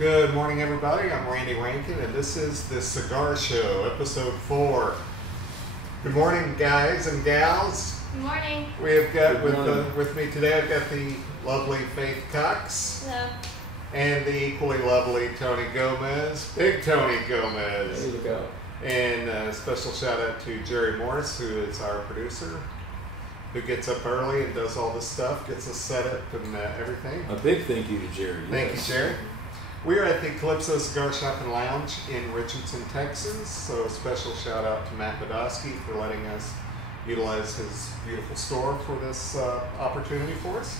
Good morning, everybody. I'm Randy Rankin, and this is the Cigar Show, episode 4. Good morning, guys and gals. Good morning. We have got with me today. I've got the lovely Faith Cox. Hello. And the equally lovely Tony Gomez, Big Tony Gomez. There you go. And a special shout out to Jerry Morris, who is our producer, who gets up early and does all this stuff, gets us set up and everything. A big thank you to Jerry. Thank you, Jerry. We are at the Calypso Cigar Shop and Lounge in Richardson, Texas. So a special shout out to Matt Badowski for letting us utilize his beautiful store for this opportunity for us.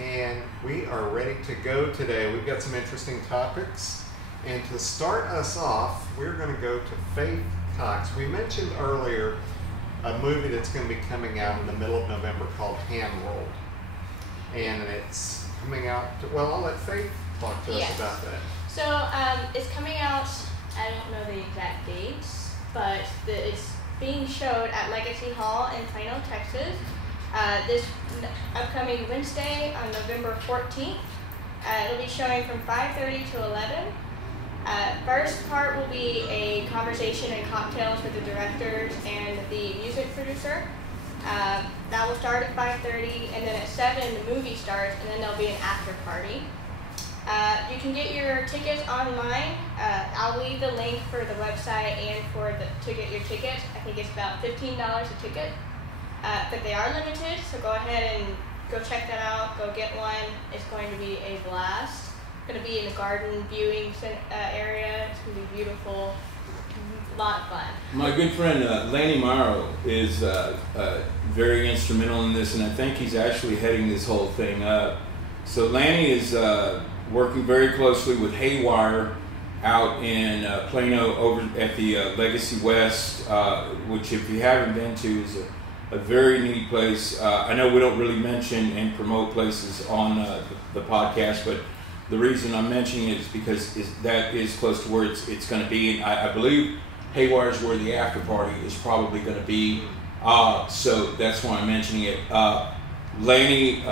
And we are ready to go today. We've got some interesting topics. And to start us off, we're going to go to Faith Cox. We mentioned earlier a movie that's going to be coming out in the middle of November called Hand Rolled. And it's coming out, well, I'll let Faith talk to us about that. So it's coming out, I don't know the exact dates, but it's being showed at Legacy Hall in Plano, Texas. This upcoming Wednesday on November 14th. It'll be showing from 5:30 to 11. First part will be a conversation and cocktails with the directors and the music producer. That will start at 5:30, and then at 7 the movie starts, and then there'll be an after party. You can get your tickets online. I'll leave the link for the website and to get your tickets. I think it's about $15 a ticket. But they are limited, so go ahead and go check that out. Go get one. It's going to be a blast. It's going to be in the garden viewing area. It's going to be beautiful. A lot of fun. My good friend Lanny Morrow is very instrumental in this, and I think he's actually heading this whole thing up. So Lanny is working very closely with Haywire out in Plano over at the Legacy West, which if you haven't been to is a very neat place. I know we don't really mention and promote places on the podcast, but the reason I'm mentioning it is because that is close to where it's going to be. And I believe Haywire is where the after party is probably going to be. So that's why I'm mentioning it. Lanny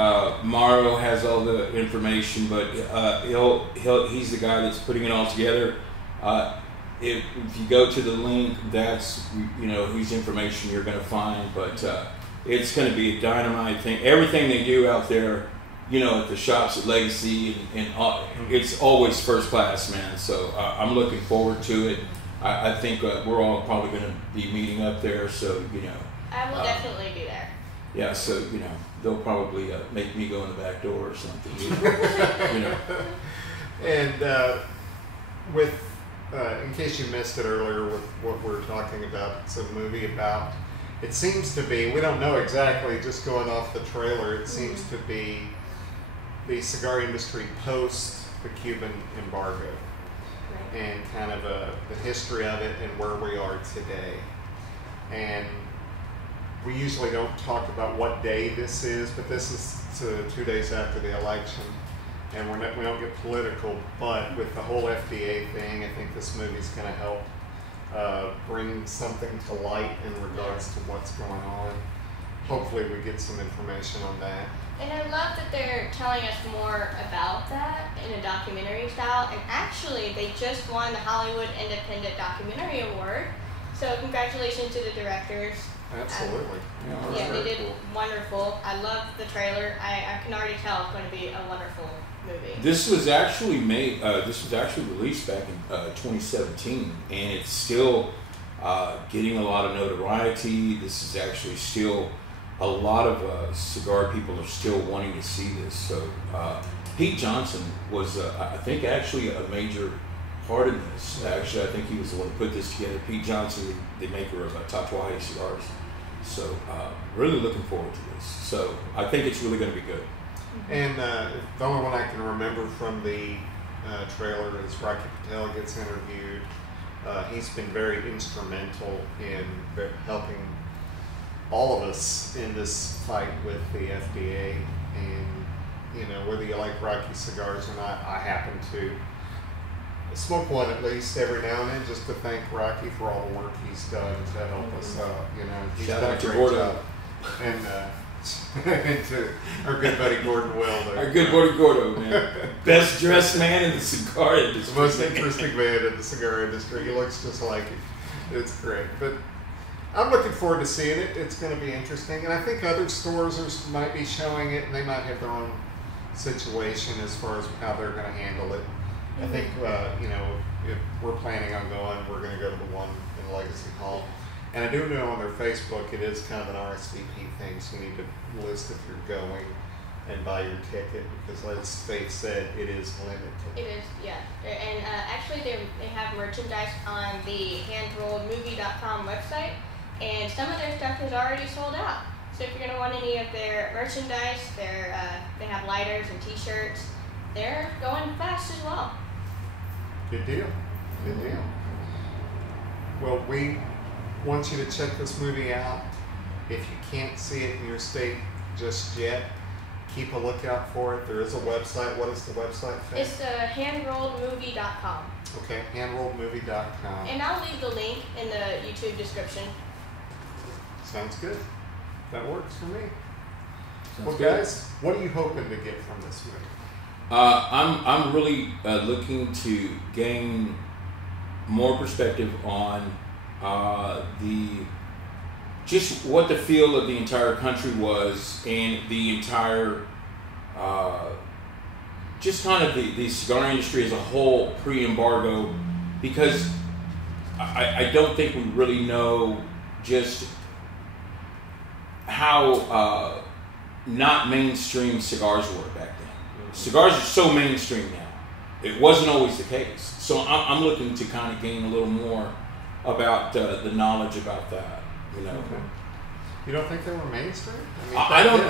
Morrow has all the information, but he's the guy that's putting it all together. If you go to the link, that's whose information you're going to find. But it's going to be a dynamite thing. Everything they do out there, at the shops at Legacy, and it's always first class, man. So I'm looking forward to it. I think we're all probably going to be meeting up there. So I will definitely be there. Yeah. So they'll probably make me go in the back door or something. And with in case you missed it earlier with what we're talking about, it's a movie about, it seems to be, we don't know exactly, just going off the trailer, it seems to be the cigar industry post the Cuban embargo, and kind of the history of it and where we are today. And we usually don't talk about what day this is, but this is 2 days after the election. And we don't get political, but with the whole FDA thing, I think this movie's going to help bring something to light in regards to what's going on. Hopefully we get some information on that. And I love that they're telling us more about that in a documentary style. And actually, they just won the Hollywood Independent Documentary Award. So congratulations to the directors. Absolutely. Yeah, they did wonderful. I love the trailer. I can already tell it's going to be a wonderful movie. This was actually made. This was actually released back in 2017, and it's still getting a lot of notoriety. This is actually still a lot of cigar people are still wanting to see this. So Pete Johnson was, I think, actually a major part of this. Actually, I think he was the one who put this together. Pete Johnson, the maker of Tatuaje cigars. So really looking forward to this. So I think it's really going to be good. And the only one I can remember from the trailer is Rocky Patel gets interviewed. He's been very instrumental in helping all of us in this fight with the FDA. And whether you like Rocky cigars or not, I happen to smoke one at least every now and then, just to thank Rocky for all the work he's done to help us out. He's Shout done out a to great Gordo. job. And into our good buddy Gordon Will there. Our good buddy Gordo, man. Best dressed man in the cigar industry. The most interesting man in the cigar industry. He looks just like him. It's great. But I'm looking forward to seeing it. It's going to be interesting. And I think other stores might be showing it, and they might have their own situation as far as how they're going to handle it. I think, if we're planning on going, we're going to go to the one in Legacy Hall. And I do know on their Facebook it is kind of an RSVP thing, so you need to list if you're going and buy your ticket, because as Faith said, it is limited. It is, yeah. And actually they have merchandise on the handrolledmovie.com website, and some of their stuff is already sold out. So if you're going to want any of their merchandise, they have lighters and t-shirts. They're going fast as well. Good deal. Good deal. Well, we want you to check this movie out. If you can't see it in your state just yet, keep a lookout for it. There is a website. What is the website? It's the handrolledmovie.com. Okay, handrolledmovie.com. And I'll leave the link in the YouTube description. Sounds good. That works for me. Sounds good. Guys, what are you hoping to get from this movie? I'm really looking to gain more perspective on just what the feel of the entire country was, and the entire just kind of the cigar industry as a whole pre-embargo, because I don't think we really know just how not mainstream cigars were back then. Cigars are so mainstream now. It wasn't always the case. So I'm looking to kind of gain a little more about the knowledge about that. Okay. You don't think they were mainstream? I don't.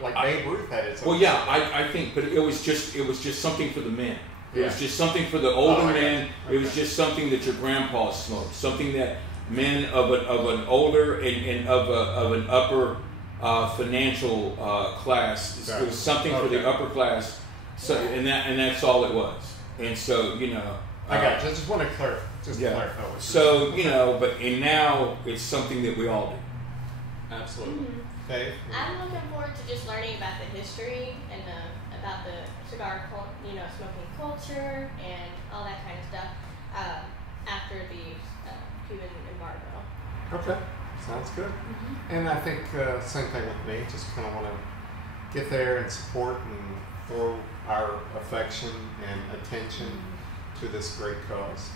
Like Babe Ruth had it. Well, yeah, I think, but it was just something for the men. It was just something for the older men. Okay. It was just something that your grandpa smoked. Something that men of an older and of an upper financial class. It was something for the upper class. So and that's all it was. And so I got you. I just want to clarify. Clarify. So and now it's something that we all do. Absolutely. Mm-hmm. Okay. I'm looking forward to just learning about the history and about the cigar, smoking culture and all that kind of stuff after the Cuban embargo. Okay, sounds good. Mm-hmm. And I think same thing with me. Just kind of want to get there and support and throw our affection and attention to this great cause.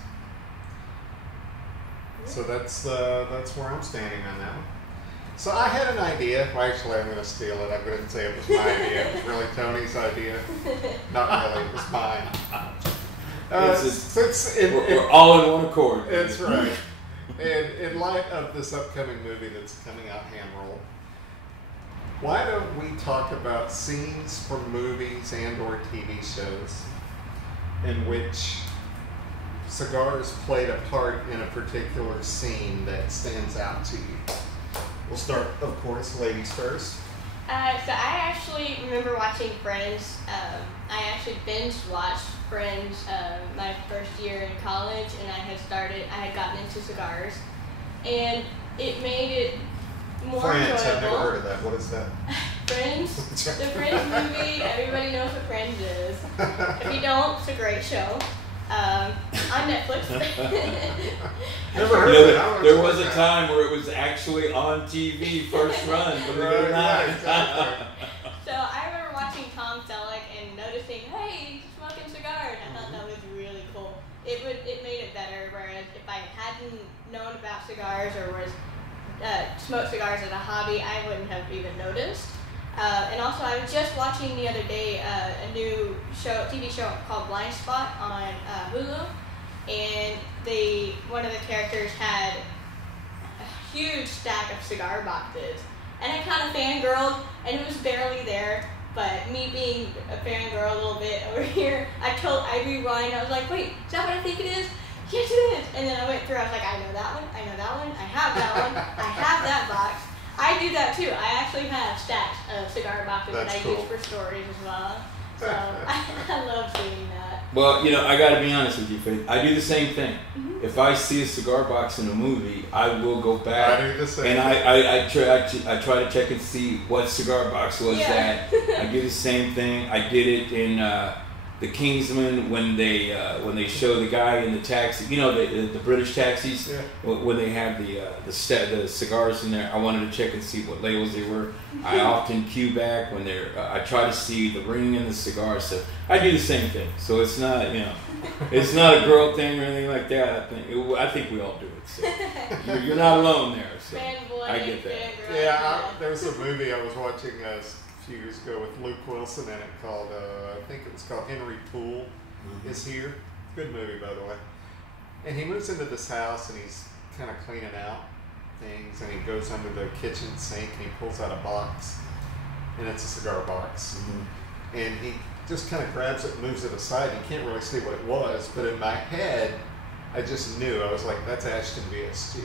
So that's where I'm standing on that one. So I had an idea. Well, actually, I'm going to steal it. I'm going to say it was my idea. It was really Tony's idea. Not really. It was mine. We're all in one accord. That's right. And in light of this upcoming movie that's coming out, Hand Roll, why don't we talk about scenes from movies and or TV shows in which cigars played a part in a particular scene that stands out to you? We'll start, of course, ladies first. So I actually remember watching Friends. I actually binge watched Friends my first year in college, and I had gotten into cigars, and it made it more Friends, enjoyable. I've never heard of that. What is that? Friends, the Friends movie. Everybody knows what Friends is. If you don't, it's a great show. On Netflix. Never heard of it. There was a time where it was actually on TV first run, believe it or not. Exactly. So I remember watching Tom Selleck and noticing, hey, he's smoking cigars. I thought that was really cool. It made it better. Whereas if I hadn't known about cigars or was smoked cigars as a hobby, I wouldn't have even noticed. And also, I was just watching the other day a new TV show called Blind Spot on Hulu, and one of the characters had a huge stack of cigar boxes, and I kind of fangirled, and it was barely there, but me being a fangirl a little bit over here, I rewind, I was like, wait, is that what I think it is? Yes, it is! And then I went through, I was like, I know that one, I have that one, I have that box. I do that too. I actually have stacks of cigar boxes that I use for stories as well. So I love doing that. Well, I got to be honest with you, Faith. I do the same thing. Mm-hmm. If I see a cigar box in a movie, I will go back. I do the same. And I try to check and see what cigar box was that. I do the same thing. I did it in The Kingsman when they show the guy in the taxi. The British taxis when they have the cigars in there. I wanted to check and see what labels they were. I often cue back when I try to see the ring in the cigar. So I do the same thing. So it's not it's not a girl thing or anything like that. I think we all do it. So you're not alone there. So I get that. Yeah, there was a movie I was watching a few years ago with Luke Wilson in it called I think it was called Henry Poole is Here. Good movie, by the way. And he moves into this house and he's kind of cleaning out things, and he goes under the kitchen sink and he pulls out a box, and it's a cigar box. And he just kind of grabs it and moves it aside. You can't really see what it was, but in my head I just knew. I was like, that's Ashton VSG.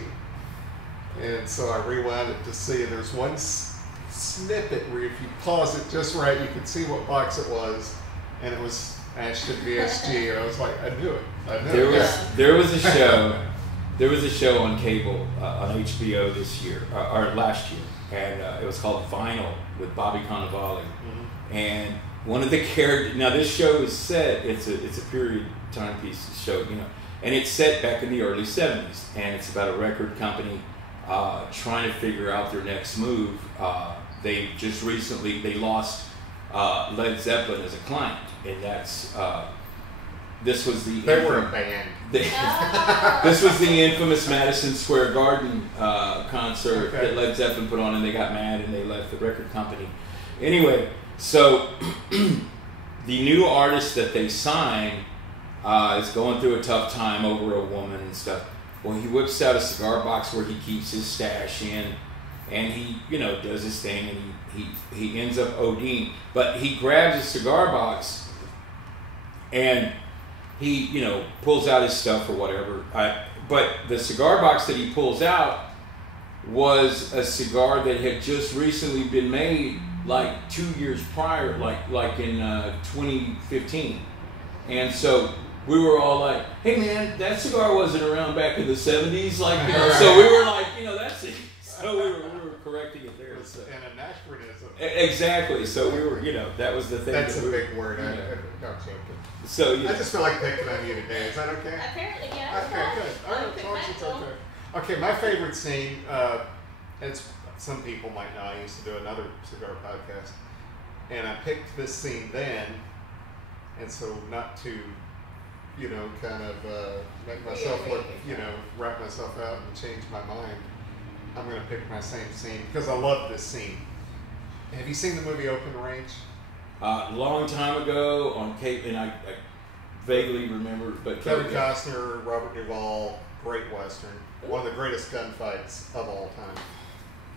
And so I rewound it to see, and there's one snippet where if you pause it just right, you could see what box it was, and it was Ashton VSG. And I was like, I knew it. There was a show. There was a show on cable on HBO this year or last year, and it was called Vinyl with Bobby Cannavale. And one of the characters. Now this show is set. It's a period timepiece show, and it's set back in the early '70s, and it's about a record company trying to figure out their next move. They just recently lost Led Zeppelin as a client, and that's this was the they were a band. This was the infamous Madison Square Garden concert that Led Zeppelin put on, and they got mad and they left the record company. Anyway, so the new artist that they signed is going through a tough time over a woman and stuff. Well, he whips out a cigar box where he keeps his stash in, and he, does his thing, and he ends up ODing. But he grabs a cigar box, and he, pulls out his stuff or whatever. But the cigar box that he pulls out was a cigar that had just recently been made, like 2 years prior, like in 2015. And so we were all like, hey man, that cigar wasn't around back in the 70s. So we were like, that's it. So we were correcting it there. It's an anachronism. Exactly. So we were, that was the thing. That's a big word. I'm not joking. So I just feel like picking on you today. Is that okay? Apparently, yeah. Okay, good. All right, as long as it's okay. Okay, my favorite scene, it's some people might know, I used to do another cigar podcast, and I picked this scene then, and so not to, kind of make myself look, wrap myself out and change my mind, I'm going to pick my same scene, because I love this scene. Have you seen the movie Open Range? Long time ago on Cape, and I vaguely remember, but Kevin Costner, Robert Duvall, great Western, one of the greatest gunfights of all time.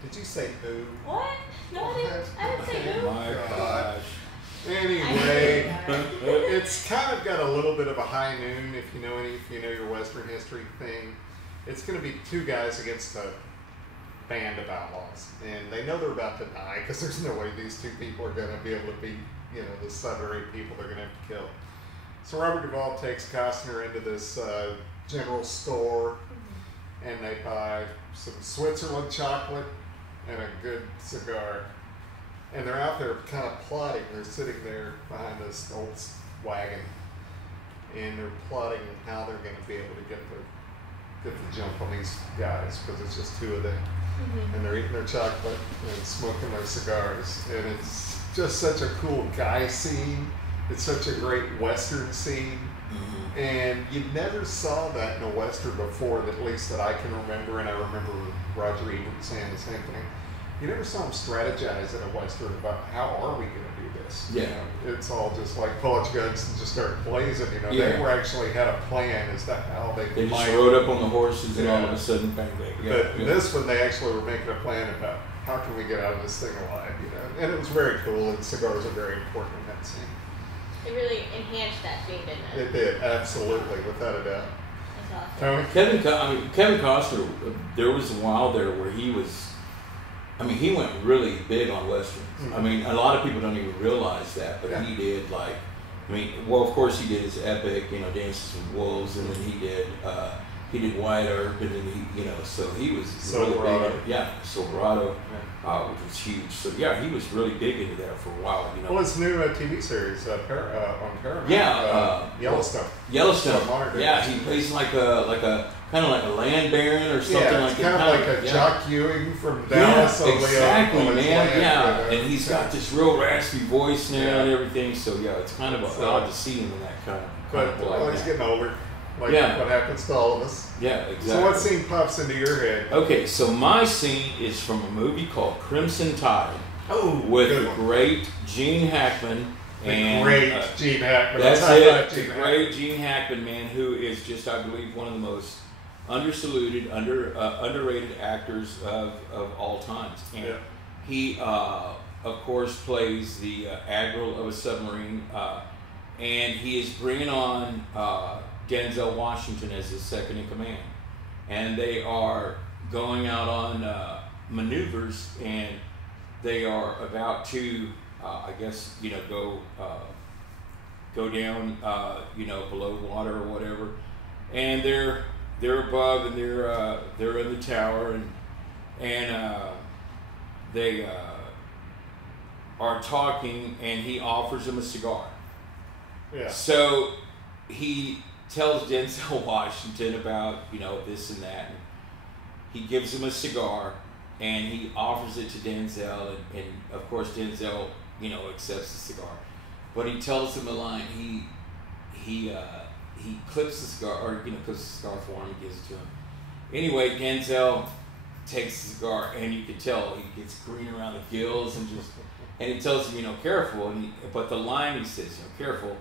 Did you say who? What? No, I didn't say who. Oh my gosh. Anyway, it's kind of got a little bit of a high noon, if you know your Western history thing. It's going to be two guys against a band of outlaws, and they know they're about to die because there's no way these two people are going to be able to beat, the 7 or 8 people they're going to have to kill. So Robert Duvall takes Costner into this general store, and they buy some Switzerland chocolate and a good cigar. And they're out there kind of plotting. They're sitting there behind this old wagon, and they're plotting how they're going to be able to get the jump on these guys, because it's just 2 of them. And they're eating their chocolate and smoking their cigars. And it's just such a cool guy scene. It's such a great Western scene. And you never saw that in a Western before, at least that I can remember, and I remember Roger Ebert saying the same thing. You never saw him strategize in a Western about how are we going to do this. It's all just like pull out your guns and just start blazing. They were actually had a plan as to how they just rode up on the horses and all of a sudden bang bang. But this one they actually were making a plan about how can we get out of this thing alive. And it was very cool, and cigars are very important in that scene. It really enhanced that scene, didn't it? It did, absolutely, without a doubt. That's awesome. Tony? Kevin Costner, there was a while there where he went really big on Westerns. A lot of people don't even realize that, but he did. I mean, well, of course he did his epic, Dances with Wolves, and then he did Wyatt Earp, and then so he was really big. Silverado, which was huge. So yeah, he was really big into that for a while. Well, his new TV series on Paramount. Yellowstone. Yellowstone. Yeah, he plays like a kind of like a land baron or something like that. Kind of like a Jock Ewing from Dallas. Exactly, man. And he's got this real raspy voice now and everything. So yeah, it's kind of odd to see him in that kind of. But he's getting older. What happens to all of us. Yeah, exactly. So what scene pops into your head? Okay, so my scene is from a movie called Crimson Tide. Oh, with the great Gene Hackman. Gene Hackman. That's it. The great Gene Hackman, man, who is just, I believe, one of the most underrated actors of all times. And he, of course, plays the admiral of a submarine, and he is bringing on Denzel Washington as his second in command, and they are going out on maneuvers, and they are about to, go down, below water or whatever, and they're above, and they're in the tower, and they are talking, and he offers them a cigar. Yeah. So he tells Denzel Washington about, this and that, and he gives him a cigar, and he offers it to Denzel, and of course Denzel, accepts the cigar, but he tells him a line. He clips the cigar, or clips the cigar for him and gives it to him. Anyway, Denzel takes the cigar, and you can tell he gets green around the gills, and he tells him, careful, but the line he says, careful.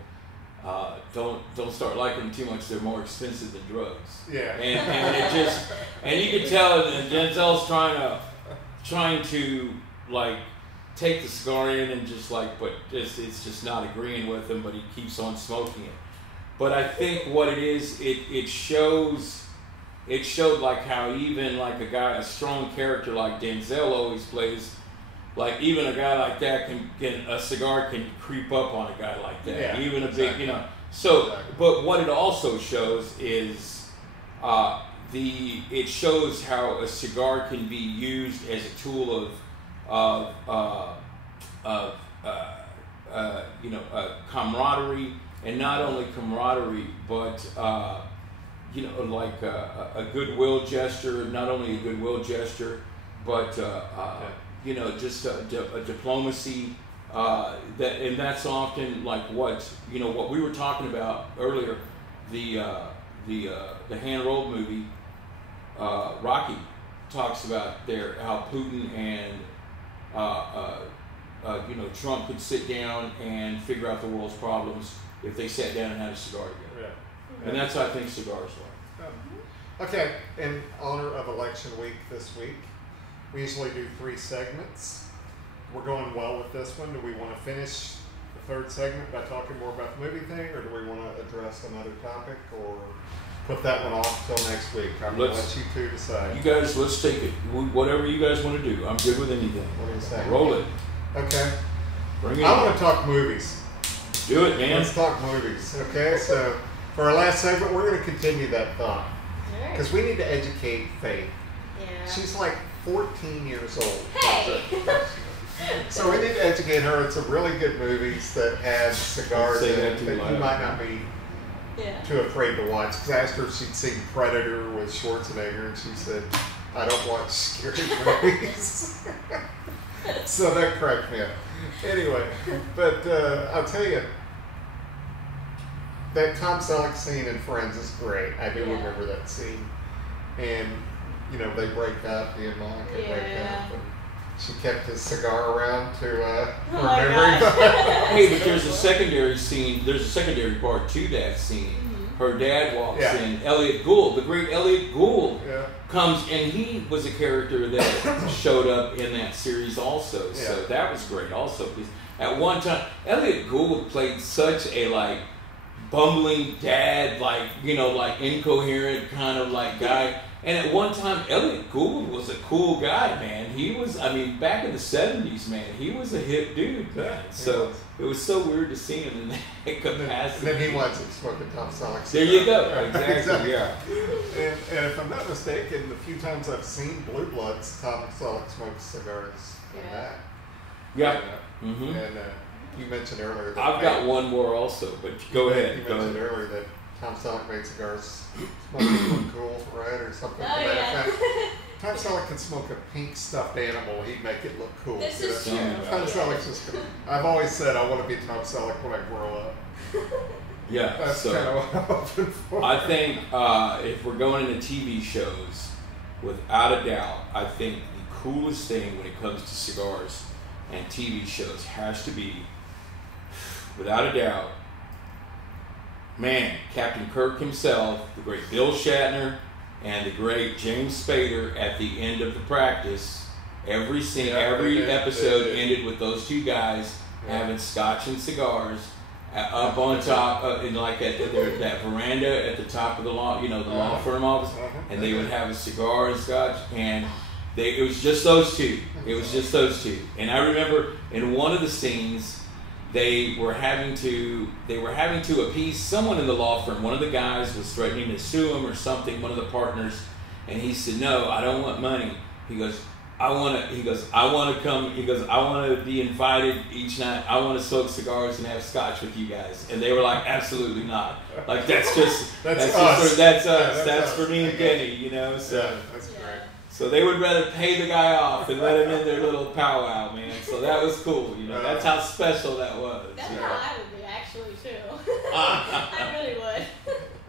Don't start liking them too much. They're more expensive than drugs. Yeah. And you can tell that Denzel's trying to like take the cigar in and it's just not agreeing with him, but he keeps on smoking it. But I think what it is, it showed like how even like a strong character like Denzel always plays. Like even a guy like that a cigar can creep up on a guy like that. Yeah, even a big, So, but what it also shows is it shows how a cigar can be used as a tool of camaraderie, and not only camaraderie, but like a goodwill gesture. Not only a goodwill gesture, but just a diplomacy, and that's often like what we were talking about earlier, the hand-rolled movie, Rocky talks about how Putin and Trump could sit down and figure out the world's problems if they sat down and had a cigar together. Yeah. And that's how I think cigars are. Okay, in honor of election week this week, we usually do 3 segments. We're going well with this one. Do we want to finish the 3rd segment by talking more about the movie thing, or do we want to address another topic, or put that one off till next week? I'm going to let you two decide. You guys, let's take it. Whatever you guys want to do. I'm good with anything. What do you say? Roll it. Okay. Bring it I want to talk movies. Do it, man. Let's talk movies. Okay, so for our last segment, we're going to continue that thought. Because we need to educate Faith. Yeah. She's like 14 years old. Hey! So we need to educate her. It's some really good movies that have cigars in it that you might not be too afraid to watch. Because I asked her if she'd seen Predator with Schwarzenegger, and she said, I don't watch scary movies. So that cracked me up. Anyway, but I'll tell you, that Tom Selleck scene in Friends is great. I do remember that scene. And, they break up, he and Monica break up. And she kept his cigar around to remember. Hey, but there's a secondary scene. There's a secondary part to that scene. Mm-hmm. Her dad walks in. Elliot Gould, the great Elliot Gould, comes, and he was a character that showed up in that series also. So that was great also. Because at one time, Elliot Gould played such a bumbling dad, like, you know, like incoherent kind of like guy. And at one time, Elliot Gould was a cool guy, man. He was, I mean, back in the 70s, man, he was a hip dude, man. So it was so weird to see him in that capacity. And then he winds up smoking Tom Selleck. There you go. Exactly. Yeah. And if I'm not mistaken, the few times I've seen Blue Bloods, Tom Selleck smokes cigars in that. Yeah. And you mentioned earlier that I've got one more also, but go ahead. You mentioned earlier that Tom Selleck made cigars smoking look cool, right, or something. Oh, yeah. Tom Selleck can smoke a pink stuffed animal. He'd make it look cool. This is true. Tom Selleck's just gonna, I've always said I want to be Tom Selleck when I grow up. Yeah, That's kind of what I'm hoping for. I think if we're going into TV shows, without a doubt, I think the coolest thing when it comes to cigars and TV shows has to be, without a doubt, man, Captain Kirk himself, the great Bill Shatner, and the great James Spader at the end of the practice. Every scene, every episode ended with those two guys having scotch and cigars up on top, in like at that veranda at the top of the law, you know, the law firm office, and they would have a cigar and scotch, and it was just those two. It was just those two. And I remember in one of the scenes, they were having to appease someone in the law firm. One of the guys was threatening to sue him or something, one of the partners, and he said, "No, I don't want money." He goes, I want to come. He goes, "I want to be invited each night. I want to smoke cigars and have scotch with you guys." And they were like, "Absolutely not. Like that's us. That's for me and Kenny, you know." So that's great. So they would rather pay the guy off and let him in their little powwow, man. So that was cool, you know. That's how special that was. That's how I would be actually too. I really would.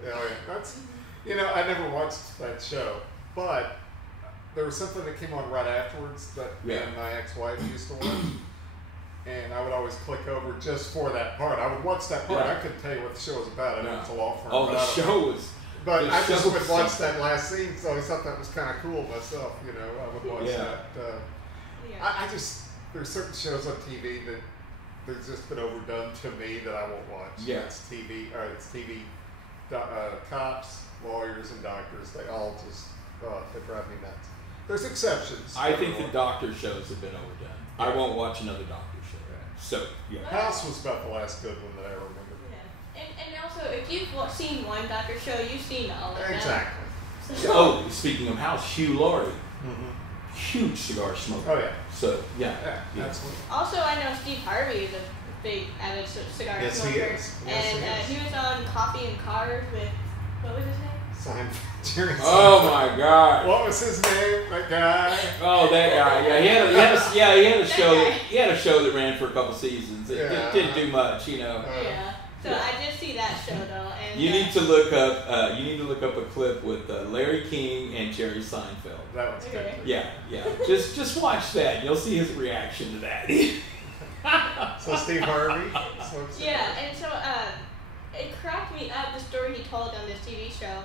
Yeah, that's, you know, I never watched that show, but there was something that came on right afterwards that me and my ex-wife used to watch, and I would always click over just for that part. I would watch that part. I couldn't tell you what the show was about. I know it's a law firm. Oh, the show was. But I just would watch that last scene, so I thought that was kind of cool myself. You know, I would watch that. I just, there's certain shows on TV that they've just been overdone to me that I won't watch. Yeah. It's TV. Cops, lawyers, and doctors. They all just they drive me nuts. There's exceptions. I think the doctor shows have been overdone. I won't watch another doctor show. So House was about the last good one that I remember. And also, if you've seen one doctor show, you've seen all of them. Exactly. So, oh, speaking of House, Hugh Laurie, huge cigar smoker. Oh yeah. So absolutely. Also, I know Steve Harvey is a big avid cigar smoker. He is. And he was on Coffee and Cars with, what was his name? Jerry Oh my God! What was his name? That guy? Oh, that guy. Yeah, he had a show. He had a show that ran for a couple seasons. It didn't do much, you know. Yeah. So I did see that show though. And you need to look up. You need to look up a clip with Larry King and Jerry Seinfeld. That one's good. Yeah. Just watch that. You'll see his reaction to that. So Steve Harvey. Yeah, and so it cracked me up the story he told on this TV show.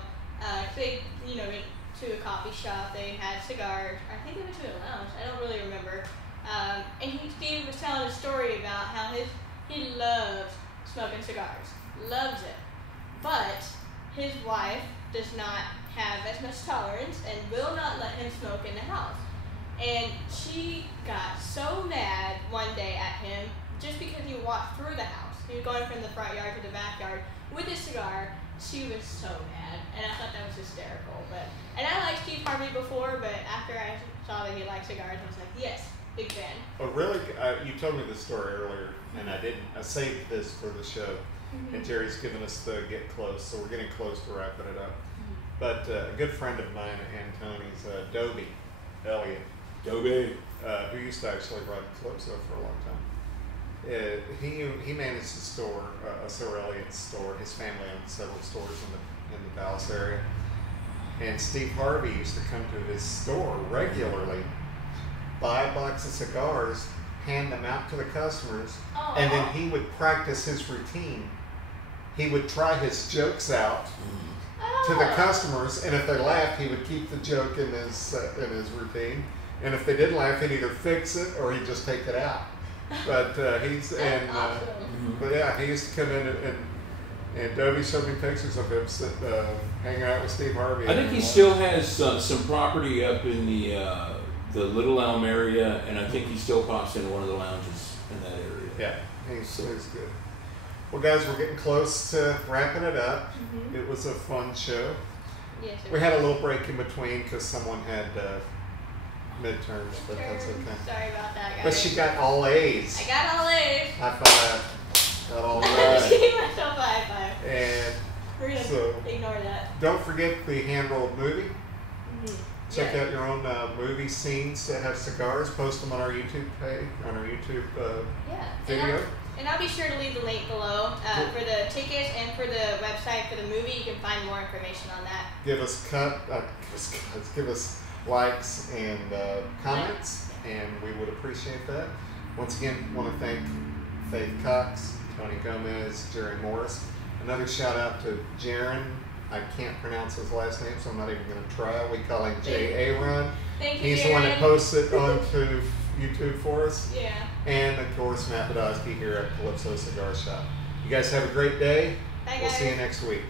They, went to a coffee shop. They had cigars. I think they went to a lounge. I don't really remember. And Steve was telling a story about how he loves smoking cigars, loves it, but his wife does not have as much tolerance and will not let him smoke in the house. And she got so mad one day at him just because he walked through the house. He was going from the front yard to the backyard with his cigar. She was so mad, and I thought that was hysterical. And I liked Steve Harvey before, but after I saw that he liked cigars, I was like, yes, big fan. Oh, really? You told me this story earlier, and I didn't. I saved this for the show, and Jerry's given us the get close, so we're getting close to wrapping it up. But a good friend of mine and Tony's, Dobie Elliott, who used to actually run Calypso for a long time. He managed a store, a Sir Elliott's store. His family owned several stores in the Dallas area. And Steve Harvey used to come to his store regularly, buy a box of cigars, hand them out to the customers, and then he would practice his routine. He would try his jokes out to the customers, and if they laughed, he would keep the joke in his routine. And if they didn't laugh, he'd either fix it or he'd just take it out. But he used to come in and And Dovey showed me pictures of him hanging out with Steve Harvey. I think he still has some property up in the Little Elm area, and I think he still pops into one of the lounges in that area. Yeah, he's good. Well, guys, we're getting close to wrapping it up. Mm-hmm. It was a fun show. Yes, we had a little break in between because someone had midterms, but that's okay. Sorry about that, guys. But she got all A's. I got all A's. High five. Got all I just gave myself a high five. And we're going to ignore that. Don't forget the hand-rolled movie. Mm-hmm. Check out your own movie scenes that have cigars. Post them on our YouTube page, on our YouTube video. And I'll be sure to leave the link below for the tickets and for the website for the movie. You can find more information on that. Give us likes and comments, and we would appreciate that. Once again, want to thank Faith Cox, Tony Gomez, Jerry Morris. Another shout out to Jaron. I can't pronounce his last name, so I'm not even going to try. We call him J. Aaron. Thank you, He's Jaron. the one that posts it onto YouTube for us. Yeah. And of course, Matt Podolsky here at Calypso Cigar Shop. You guys have a great day. Bye, we'll guys. see you next week.